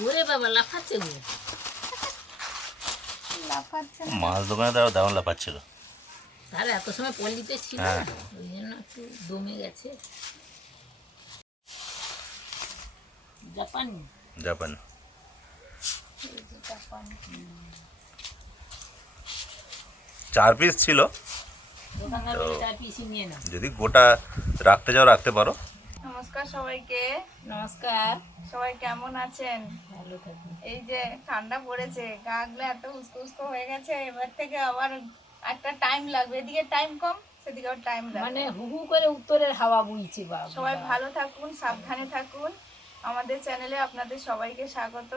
ওরে বাবা লাফাচ্ছে গো। লাফাচ্ছে না। মাছ দোকানে তারা দারুণ লাফাচ্ছিল। তার এত সময় পল্লীতে ছিল হ্যাঁ। ওই জন্য একটু দমে গেছে। জাপানি জাপান এই যে জাপান। 4 পিস ছিল, দোকানদার বলে 4 পিসই নিয়ে নাও। যদি গোটা রাখতে চাও রাখতে পারো। নমস্কার সবাইকে। নমস্কার, সবাই কেমন আছেন? ভালো থাকি। এই যে ঠান্ডা পড়েছে, গাগুলো এত উস্কো উস্কো হয়ে গেছে, এবার থেকে আবার একটা টাইম লাগবে। এদিকে টাইম কম, সেদিকেও টাইম লাগবে। মানে হু হু করে উত্তরের হাওয়া বইছে বাবা। সবাই ভালো থাকুন, সাবধানে থাকুন। আমাদের চ্যানেলে আপনাদের সবাইকে স্বাগত।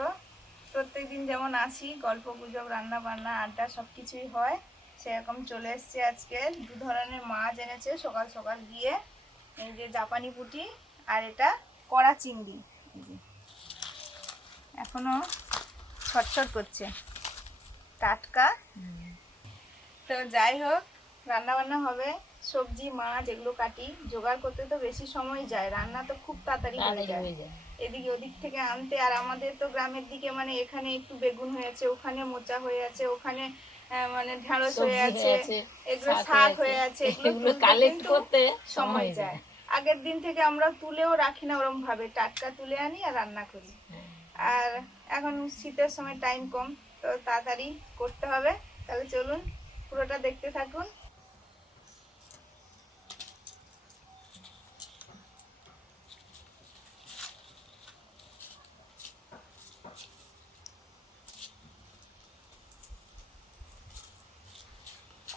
প্রত্যেকদিন যেমন আসি, গল্প গুজব, রান্না বান্না, আড্ডা সব কিছুই হয়, সেরকম চলে এসছে আজকে। 2 ধরনের মাছ এনেছে সকাল সকাল গিয়ে। এই যে জাপানি পুঁটি আর এটা কড়া চিংড়ি, এই যে এখনো ছটছট করছে, টাটকা। তো যাই হোক, রান্না বান্না হবে। সবজি মাছ এগুলো কাটি, জোগাড় করতে তো বেশি সময় যায়, রান্না তো খুব তাড়াতাড়ি হয়ে তাড়াতাড়ি যায়। হয়ে যায়। এদিকে ওদিক থেকে আনতে, আর আমাদের তো গ্রামের দিকে মানে এখানে একটু বেগুন হয়েছে, ওখানে মোচা হয়ে আছে, ওখানে মানে ঢেঁড়স হয়ে সবজি আছে, হয়ে আছে, এগুলো শাক শাক হয়ে হয়ে আছে, আছে, এগুলো এগুলো তুলতে কালেক্ট কিন্তু করতে সময় যায়। আগের দিন থেকে আমরা তুলেও রাখি না ওরম ভাবে, টাটকা তুলে আনি আর রান্না করি। আর এখন শীতের সময় টাইম কম, তো তাড়াতাড়ি করতে হবে। তাহলে চলুন পুরোটা দেখতে থাকুন।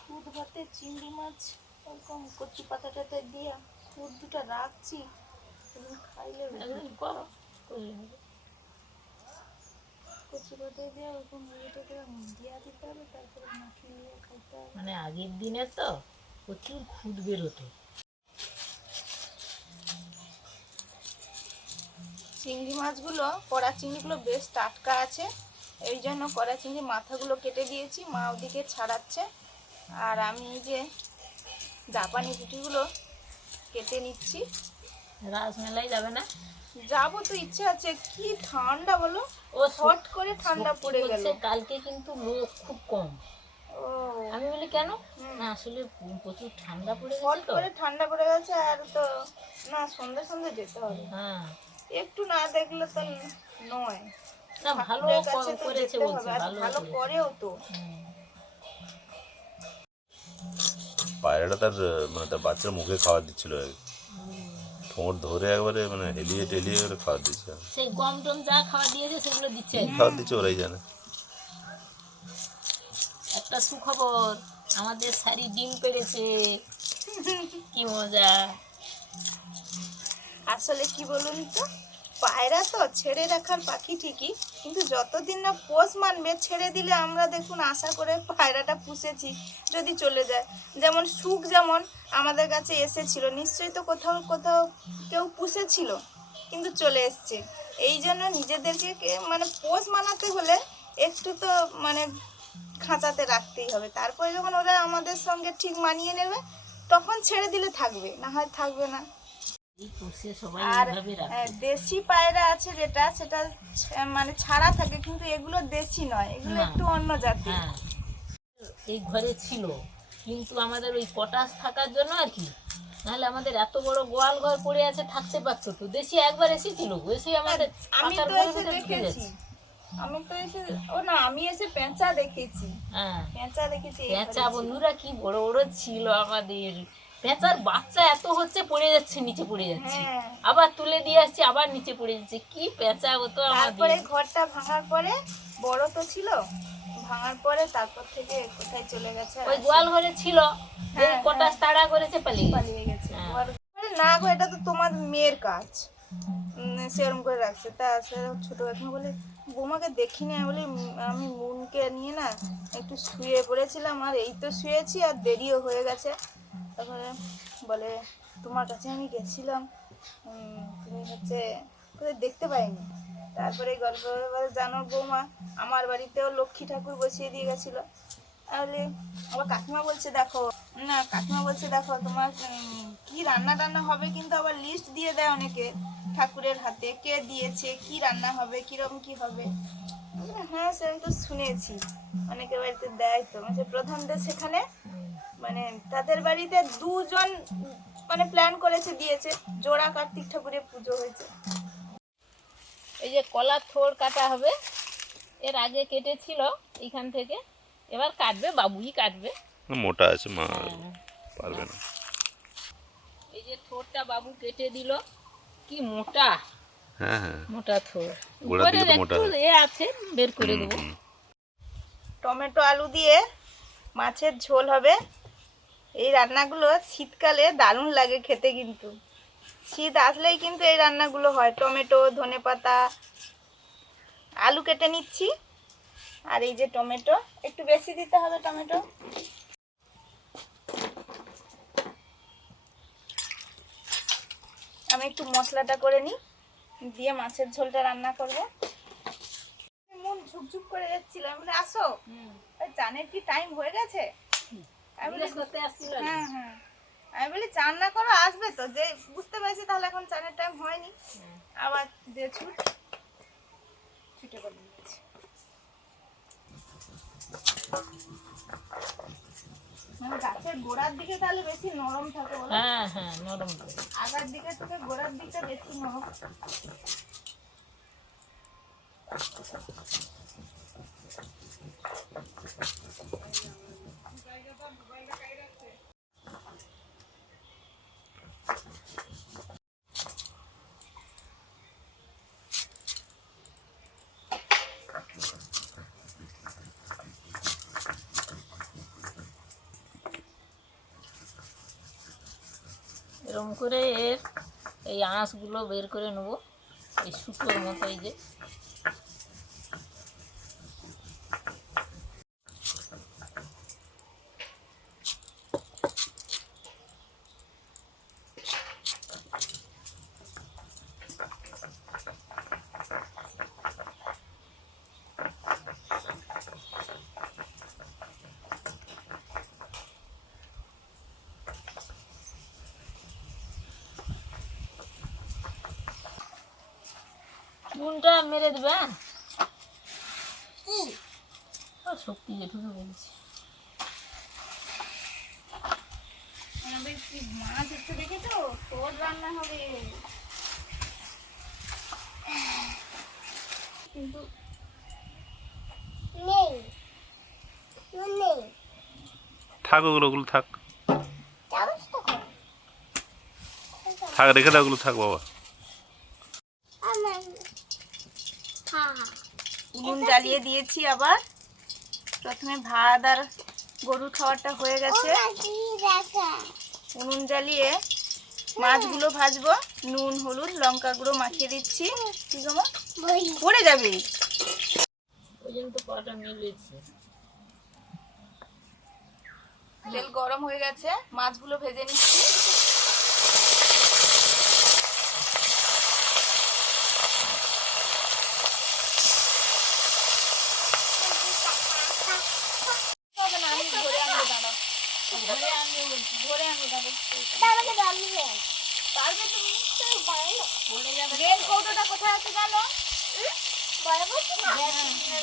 খুদ ভাতে চিংড়ি মাছ ওরকম কচি পাতা টাতা দিয়ে খুদ দুটা রাখছি, খাইলে একদিন করো, করলে হবে। কচি পাতা দিয়ে ওরকম ইয়েটাকে দিয়া দিতে হবে, তারপরে মাখিয়ে নিয়ে খাইতে হবে। মানে আগের দিনে তো প্রচুর খুদ বেরোতো। চিংড়ি মাছগুলো, কড়া চিংড়িগুলো বেশ টাটকা আছে, এই জন্য কড়া চিংড়ি মাথাগুলো কেটে দিয়েছি, মা ওদিকে ছাড়াচ্ছে। আর আমি এই যে জাপানি পুঁটিগুলো কেটে নিচ্ছি। রাসমেলায় যাবে না? যাবো তো ইচ্ছে আছে, কি ঠান্ডা বলো, ও হট করে ঠান্ডা সত্যি পড়ে গেল। বলছে, কালকে কিন্তু লোক খুব কম। ও আমি বলি কেন? না আসলে প্রচুর ঠান্ডা পড়ে হট গেছে তো। করে ঠান্ডা পড়ে গেছে, আর তো না সন্ধ্যে সন্ধ্যে যেতে হবে, হ্যাঁ, একটু না দেখলে তো নয়। না ভালো ঠাকুরের কাছে তো করেছে যেতে বলছে, হবে, আর ভালো ভালো করেছে। করেও তো। হুম। পায়রাটা তার মানে তার বাচ্চার মুখে খাবার দিচ্ছিল, ঠোঁট ধরে একবারে মানে হেলিয়ে টেলিয়ে করে খাবার দিচ্ছে। সেই গম টম যা খাবার দিয়েছে সেগুলো দিচ্ছে। কি খাবার দিচ্ছে ওরাই জানে। একটা সুখবর, আমাদের শাড়ি ডিম পেড়েছে, কি মজা। আসলে কি বলুন তো, পায়রা তো ছেড়ে রাখার পাখি ঠিকই, কিন্তু যতদিন না পোষ মানবে, ছেড়ে দিলে আমরা দেখুন আশা করে পায়রাটা পুষেছি, যদি চলে যায়। যেমন সুখ যেমন আমাদের কাছে এসেছিল, নিশ্চয়ই তো কোথাও কোথাও কেউ পুষেছিল, কিন্তু চলে এসছে। এই জন্য নিজেদেরকে মানে পোষ মানাতে হলে একটু তো মানে খাঁচাতে রাখতেই হবে, তারপরে যখন ওরা আমাদের সঙ্গে ঠিক মানিয়ে নেবে, তখন ছেড়ে দিলে থাকবে, না হয় থাকবে না। এই পুষে সবাই আর এইভাবে রাখে। দেশি পায়রা আছে যেটা, সেটা মানে ছাড়া থাকে, কিন্তু এগুলো দেশি নয়, এগুলো না। একটু অন্য জাতি। হ্যাঁ, এই ঘরে ছিল, কিন্তু আমাদের ওই পটাশ থাকার জন্য আর কি, নাহলে আমাদের এত বড় গোয়াল ঘর পড়ে আছে, থাকতে পারতো তো। দেশি একবার এসেছিল, এসে আমাদের আমি পাকার তো ঘরের এসে ভিতর ঢুকে দেখেছি, যাচ্ছে। আমি তো এসে, ও না, আমি এসে পেঁচা দেখেছি, হ্যাঁ, পেঁচা দেখেছি। এই পেঁচা ঘরে ছিল। বন্ধুরা কি বড় বড় ছিল আমাদের। পেঁচার বাচ্চা এত হচ্ছে, পড়ে যাচ্ছে, নিচে পড়ে যাচ্ছে, হ্যাঁ। আবার তুলে দিয়ে আসছে, আবার নিচে পড়ে যাচ্ছে। কি পেঁচা হতো তারপরে আমাদের। ঘরটা ভাঙার পরে, বড় তো ছিল, ভাঙার পরে তারপর থেকে কোথায় চলে গেছে আর ওই আসেনি। গোয়াল ঘরে ছিল, হ্যাঁ, পটাশ তাড়া করেছে, পালিয়ে গেছে। পালিয়ে গেছে। হ্যাঁ। আরে না গো, এটা তো তোমার মেয়ের কাজ, সেরকম করে রাখছে। তা ছোট কাকিমা বলে, বৌমাকে দেখিনি। আমি বলি, আমি মুনকে নিয়ে না একটু শুয়ে পড়েছিলাম, আর এই তো শুয়েছি, আর দেরিও হয়ে গেছে। তারপরে বলে, তোমার কাছে আমি গেছিলাম, তুমি হচ্ছে কোথায় দেখতে পাইনি। তারপরে এই গল্প জানো বৌমা আমার বাড়িতেও লক্ষ্মী ঠাকুর বসিয়ে দিয়ে গেছিলো। তাহলে আবার কাকিমা বলছে দেখো, না কাকিমা বলছে দেখো তোমার কি রান্না টান্না হবে, কিন্তু আবার লিস্ট দিয়ে দেয় অনেকে, ঠাকুরের হাতে, কে দিয়েছে, কি রান্না হবে, কিরম কি হবে। হ্যাঁ সে আমি তো শুনেছি, অনেকে বাড়িতে দেয় তো, মানে প্রধানদের সেখানে মানে তাদের বাড়িতে 2 জন মানে প্ল্যান করেছে, দিয়েছে, জোড়া কার্তিক ঠাকুরের পুজো হয়েছে। এই যে কলার থোড় কাটা হবে, এর আগে কেটেছিল এইখান থেকে, এবার কাটবে, বাবুই কাটবে। মোটা আছে, মা হ্যাঁ। পারবে না। এই যে থোড়টা বাবু কেটে দিল, কি মোটা হ্যাঁ হ্যাঁ, মোটা থোড়, গোড়ার দিকে উপরের তো মোটা একটু হয়। এ আছে, বের করে দেবো। টমেটো আলু দিয়ে মাছের ঝোল হবে। এই রান্নাগুলো শীতকালে দারুণ লাগে খেতে, কিন্তু শীত আসলেই কিন্তু এই রান্নাগুলো হয়। টমেটো, ধনেপাতা, আলু কেটে নিচ্ছি, আর এই যে টমেটো, একটু বেশি দিতে হবে টমেটো। আমি একটু মশলাটা করে নিই, দিয়ে মাছের ঝোলটা রান্না করব। মন ঝুকঝুক করে যাচ্ছিলাম, বলে আসো, ওই চানের কি টাইম হয়ে গেছে? আমি বলি করতে আসছিল না? হ্যাঁ হ্যাঁ, আমি বলি চান না করো, আসবে তো, যে বুঝতে পারছি তাহলে এখন চানের টাইম হয়নি, আবার যে ছুটে করে দিয়েছি। মানে গাছের গোড়ার দিকে তাহলে বেশি নরম থাকে বলো? হ্যাঁ হ্যাঁ, নরম করে। আগার দিকে থেকে গোড়ার দিকটা বেশি নরম। এরকম করে এর এই আঁশগুলো বের করে নেবো, এই সুতোর মতো। এই যে চুনটা মেরে দেবে। হ্যাঁ, শক্তি যেটুকু বলছি। মাছ হচ্ছে দেখে তো তোর রান্না হবে, কিন্তু নেই নেই। থাক, ওগুলো থাক, থাক, রেখে দাও, ওগুলো থাক বাবা। উনুন জ্বালিয়ে দিয়েছি আবার। প্রথমে ভাত আর গরুর খাবারটা হয়ে গেছে, উনুন জ্বালিয়ে মাছগুলো ভাজবো। নুন, হলুদ, লঙ্কা গুঁড়ো মাখিয়ে দিচ্ছি। কি গো মা, পড়ে যাবে। ওই জন্য তো কটা মিলেছে। তেল গরম হয়ে গেছে, মাছগুলো ভেজে নিচ্ছি। পারবে তুমি? রেল কৌটোটা কোথায় আছে জানো?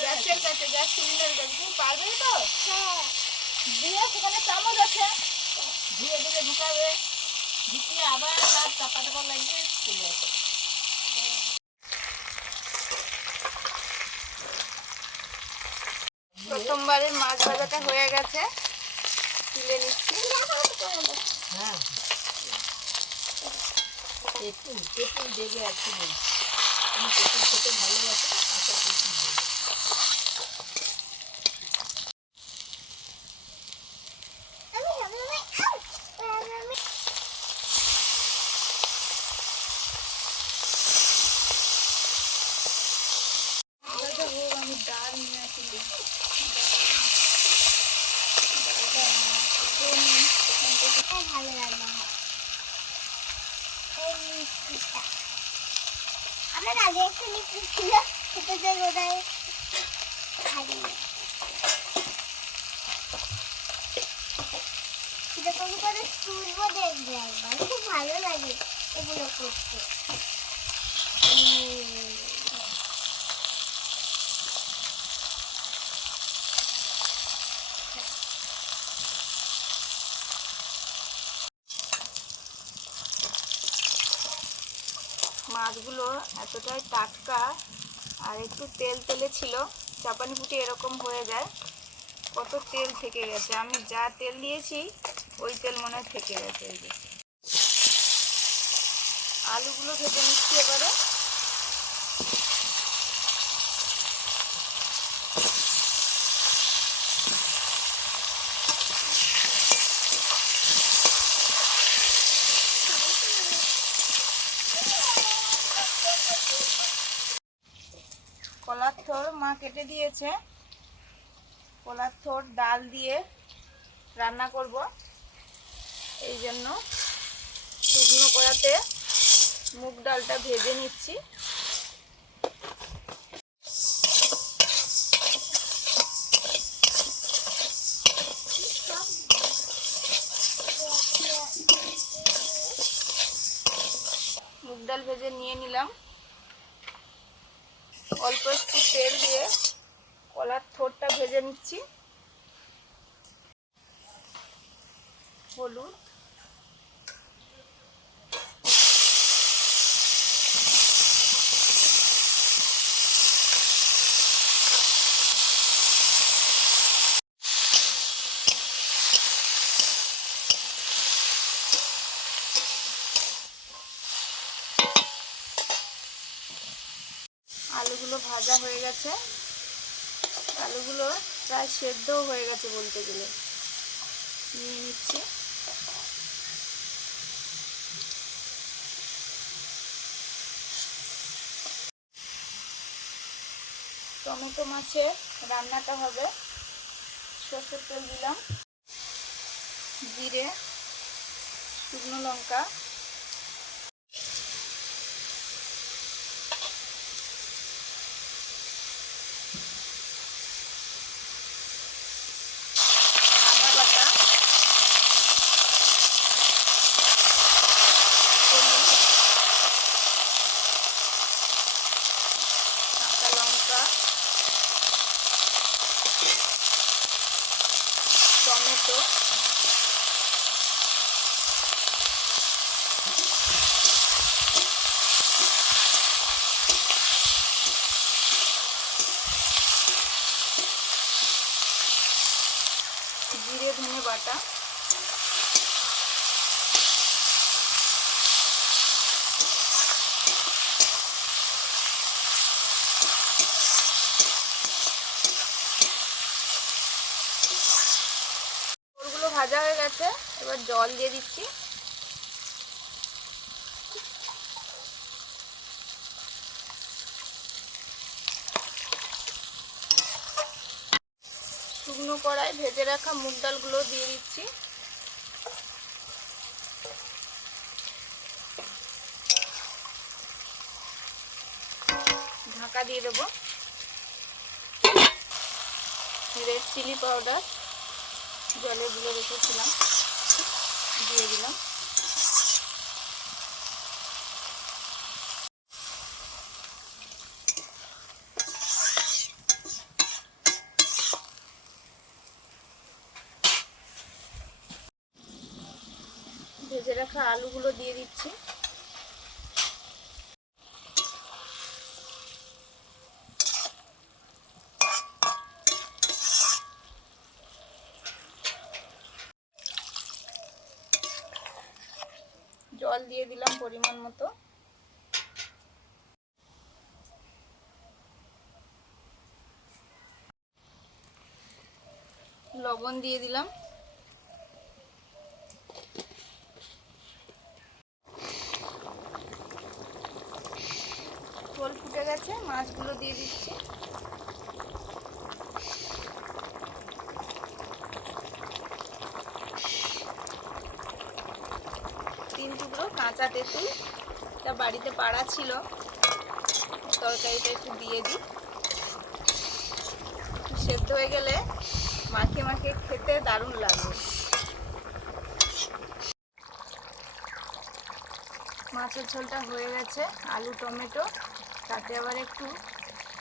গ্যাসের কাছে, গ্যাস সিলিন্ডারের কাছে। তুমি পারবে তো? দিয়ে সেখানে চামচ আছে, ধীরে ধীরে ঢুকাবে, ঢুকিয়ে আবার তার চাপা চাপা লাগিয়ে চলে আসে। প্রথমবারের মাছ ভাজাটা হয়ে গেছে, তুলে নিচ্ছি। হ্যাঁ, তেঁতুল তেঁতুল দেবে আর কি বলছি, তুমি তেঁতুল খেতে ভালোবাসো, আচ্ছা তেঁতুল দেবে। আমি ডাল নিয়ে আসি, ভালো রান্না হয় এই মিষ্টিটা। আমার আগে একটা মিষ্টি ছিল, সেটাতে বোধহয় হারিয়ে। এরকম করে তুলবো, দেখবে একবার, খুব ভালো লাগে এগুলো করতে। মাছগুলো এতটাই টাটকা আর একটু তেল তেলে ছিল, চাপানি ফুটে এরকম হয়ে যায়। কত তেল থেকে গেছে, আমি যা তেল দিয়েছি ওই তেল মনে হয় থেকে গেছে। এই যে আলুগুলো ভেজে নিচ্ছি এবারে। কলার থোড় মা কেটে দিয়েছে, কলার থোড় ডাল দিয়ে রান্না করব, এই জন্য শুকনো কড়াতে মুগ ডালটা ভেজে নিচ্ছি। মুগ ডাল ভেজে নিয়ে নিলাম। অল্প একটু তেল দিয়ে কলার থোড়টা ভেজে নিচ্ছি। হলুদ, আলুগুলো ভাজা হয়ে গেছে, আলুগুলো প্রায় সেদ্ধও হয়ে গেছে বলতে গেলে। নিয়ে নিচ্ছি। টমেটো মাছের রান্নাটা হবে। সরষের তেল দিলাম, জিরে, শুকনো লঙ্কা, আদা বাটা, হলুদ, কাঁচা লঙ্কা, টমেটো, জিরে ধনে বাটা, ওগুলো ভাজা হয়ে গেছে, এবার জল দিয়ে দিচ্ছি। শুকনো কড়াই ভেজে রাখা মুগ ডালগুলো দিয়ে দিচ্ছি। ঢাকা দিয়ে দেবো। রেড চিলি পাউডার জলে গুলে রেখেছিলাম, দিয়ে দিলাম। ভেজে রাখা আলুগুলো দিয়ে দিচ্ছি। জল দিয়ে দিলাম পরিমাণ মতো। লবণ দিয়ে দিলাম। ঝোল ফুটে গেছে, মাছগুলো দিয়ে দিচ্ছি। তিন টুকরো কাঁচা তেঁতুল, এটা বাড়িতে পাড়া ছিল, তরকারিটা একটু দিয়ে দিই। সেদ্ধ হয়ে গেলে মাখে মাখে খেতে দারুণ লাগবে। মাছের ঝোলটা হয়ে গেছে, আলু টমেটো, তাতে আবার একটু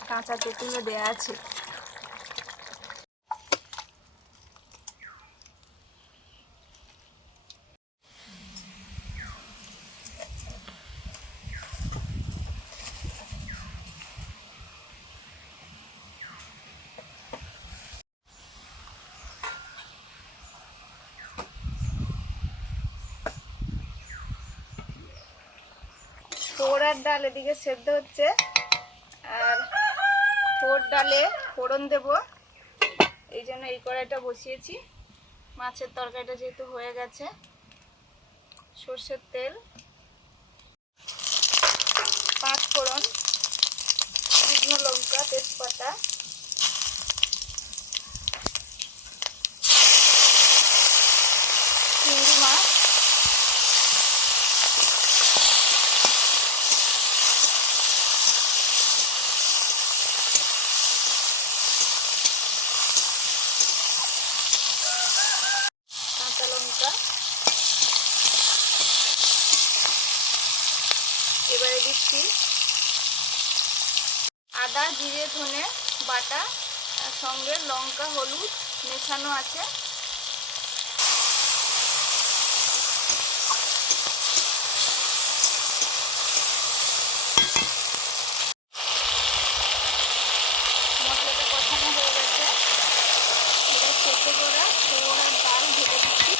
কাঁচা তেঁতুলও দেওয়া আছে। থোড়ার ডাল এদিকে সেদ্ধ হচ্ছে, আর থোড় ডালে ফোড়ন দেব, এই জন্য এই কড়াইটা বসিয়েছি। মাছের তরকারিটা যেহেতু হয়ে গেছে, সর্ষের তেল, 5 ফোড়ন, শুকনো লঙ্কা, তেজপাতা, চিংড়ি মাছ, কাঁচা লঙ্কা। এবারে দিচ্ছি আদা জিরে ধনে বাটা, আর সঙ্গে লঙ্কা হলুদ মেশানো আছে। মশলাটা কষানো হয়ে গেছে, এবার সেদ্ধ করা থোড় আর ডাল ঢেলে দিচ্ছি।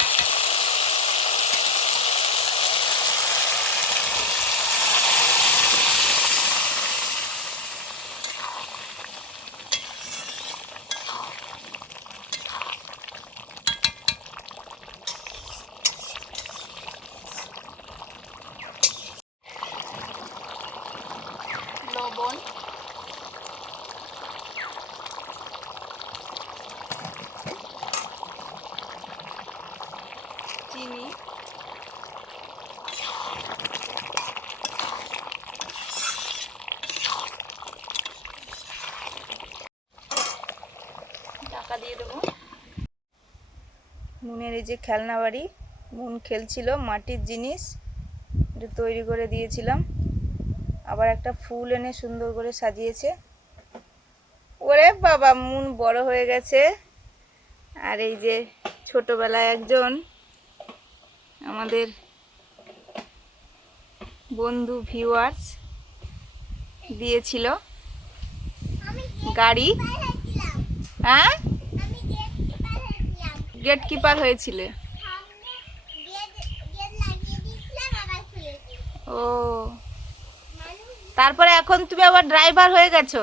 লবণ, চিনি, ঢাকা দিয়ে দেবো। মুনের এই যে খেলনা বাড়ি, মুন খেলছিল, মাটির জিনিস এটা তৈরি করে দিয়েছিলাম, আবার একটা ফুল এনে সুন্দর করে সাজিয়েছে। ওরে বাবা, মুন বড় হয়ে গেছে। আর এই যে ছোটবেলায় একজন আমাদের বন্ধু ভিউয়ার্স দিয়েছিল গাড়ি। হ্যাঁ, গেট কিপার হয়েছিল। ও, তারপরে এখন তুমি আবার ড্রাইভার হয়ে গেছো,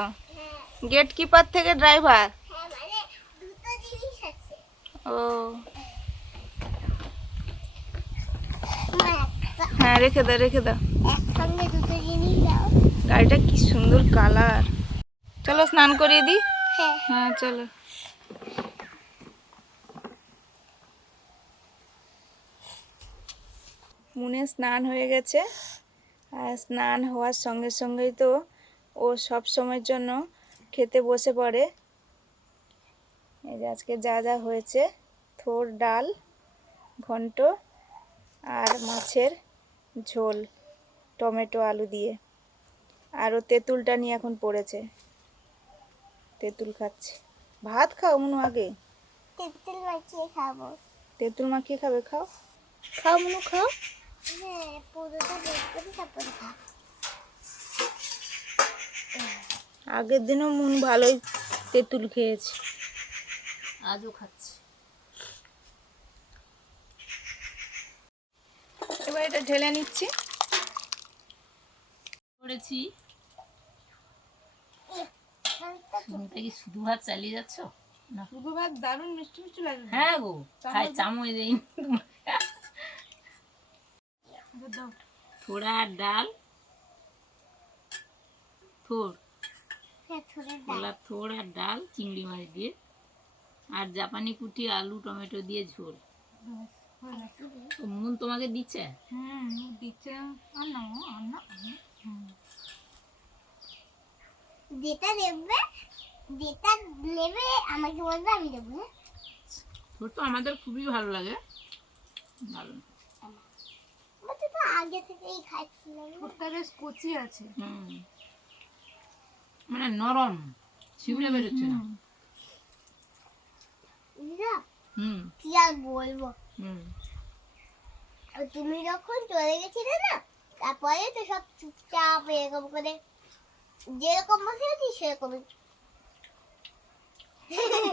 গেট কিপার থেকে ড্রাইভার। ও হ্যাঁ, রেখে দাও রেখে দাও। গাড়িটা কি সুন্দর কালার। চলো স্নান করিয়ে দিই। হ্যাঁ চলো। মুনে স্নান হয়ে গেছে, আর স্নান হওয়ার সঙ্গে সঙ্গেই তো ও সব সময়ের জন্য খেতে বসে পড়ে। এই যে আজকে যা যা হয়েছে, থোড় ডাল, ঘন্ট আর মাছের ঝোল টমেটো আলু দিয়ে, আর ও তেঁতুলটা নিয়ে এখন পড়েছে, তেঁতুল খাচ্ছে। ভাত খাও মুনু আগে, তেঁতুল মাখিয়ে খাবো। তেঁতুল মাখিয়ে খাবে, খাও খাও মুনু খাও। হ্যাঁ, পুরোটা বের করে তারপরে খাবো। আগের দিনও মুন ভালোই তেঁতুল খেয়েছে, আজও খাচ্ছি। এবার এটা ঢেলে নিচ্ছি। করেছি। তুমি কি শুধু ভাত চালিয়ে যাচ্ছ না? শুধু ভাত দারুণ মিষ্টি মিষ্টি লাগে। হ্যাঁ গো, খাই চামচ দেই। থোড়া ডাল, থোড় থোড় আর ডাল চিংড়ি মাছ দিয়ে, আর জাপানি কুটি আলু টমেটো দিয়ে ঝোল। মুন তোমাকে দিচ্ছে? দিচ্ছে। যেটা দেবে, যেটা নেবে আমাকে বলবে, আমি দেবো। থোড় তো আমাদের খুবই ভালো লাগে। ভালো। আমাকে তো আগে থেকেই খাচ্ছিলাম। ঠোঁটটা বেশ কচি আছে। মানে নরম ছিবড়ে বেরোচ্ছে না। দিদা হুম কি আর বলবো, হুম আর তুমি যখন চলে গেছিলে না, তারপরে তো সব চুপচাপ এরকম করে যেরকম বসে আছি সেরকমই।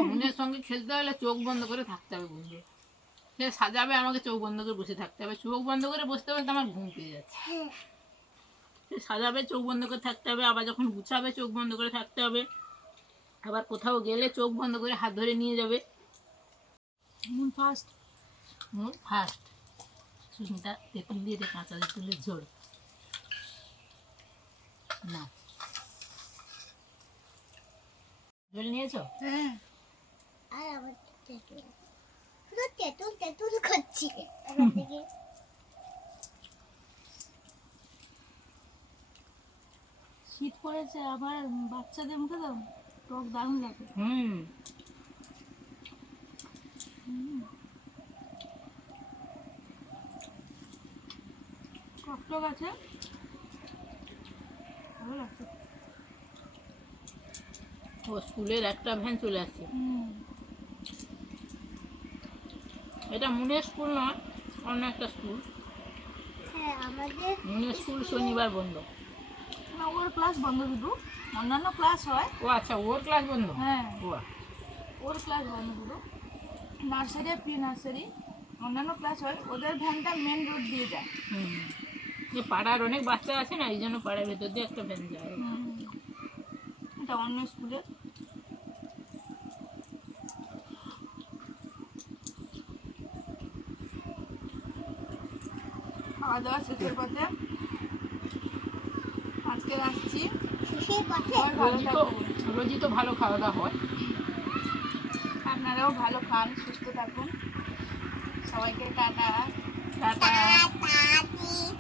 মনের সঙ্গে খেলতে হলে চোখ বন্ধ করে থাকতে হবে বুঝলো। সে সাজাবে আমাকে চোখ বন্ধ করে বসে থাকতে হবে, চোখ বন্ধ করে বসতে বসতে আমার ঘুম পেয়ে যাচ্ছে। সে সাজাবে চোখ বন্ধ করে থাকতে হবে, আবার যখন গুছাবে চোখ বন্ধ করে থাকতে হবে, আবার কোথাও গেলে চোখ বন্ধ করে হাত ধরে নিয়ে যাবে। ফার্স্ট ফার্স্ট সুস্মিতা তেঁতুল দিয়ে দে, কাঁচা তেঁতুলের ঝোল না। ঝোল নিয়েছো? হ্যাঁ আর আমার তেঁতুল শুধু তেঁতুল তেঁতুল করছি এখন থেকে। শীত পড়েছে, আবার বাচ্চাদের মুখে দাও, টক দারুণ লাগে। হুম টক টক আছে, ভালো লাগছে। ও স্কুলের একটা ভ্যান চলে আসছে। এটা মুনের স্কুল নয়, অন্য একটা স্কুল। হ্যাঁ আমাদের মুনের স্কুল শনিবার বন্ধ। না, ওর ক্লাস বন্ধ, শুধু অন্যান্য ক্লাস হয়। ও আচ্ছা, ওর ক্লাস বন্ধ। হ্যাঁ, ও ওর ক্লাস বন্ধ শুধু, নার্সারি আর প্রি নার্সারি অন্যান্য ক্লাস হয়। ওদের ভ্যানটা মেন রোড দিয়ে যায়। হুম, যে পাড়ার অনেক বাচ্চা আছে না, এই জন্য পাড়ার ভেতর দিয়ে একটা ভ্যান যায়। এটা অন্য স্কুলে। খাওয়া দাওয়া শেষের পথে আজকে আসছি। শেষের পথে সবাই ভালো রোজই তো থাকুন, রোজই তো ভালো খাওয়া দাওয়া হয়। আপনারাও ভালো খান, সুস্থ থাকুন। সবাইকে টাটা। টাটা। টাটা।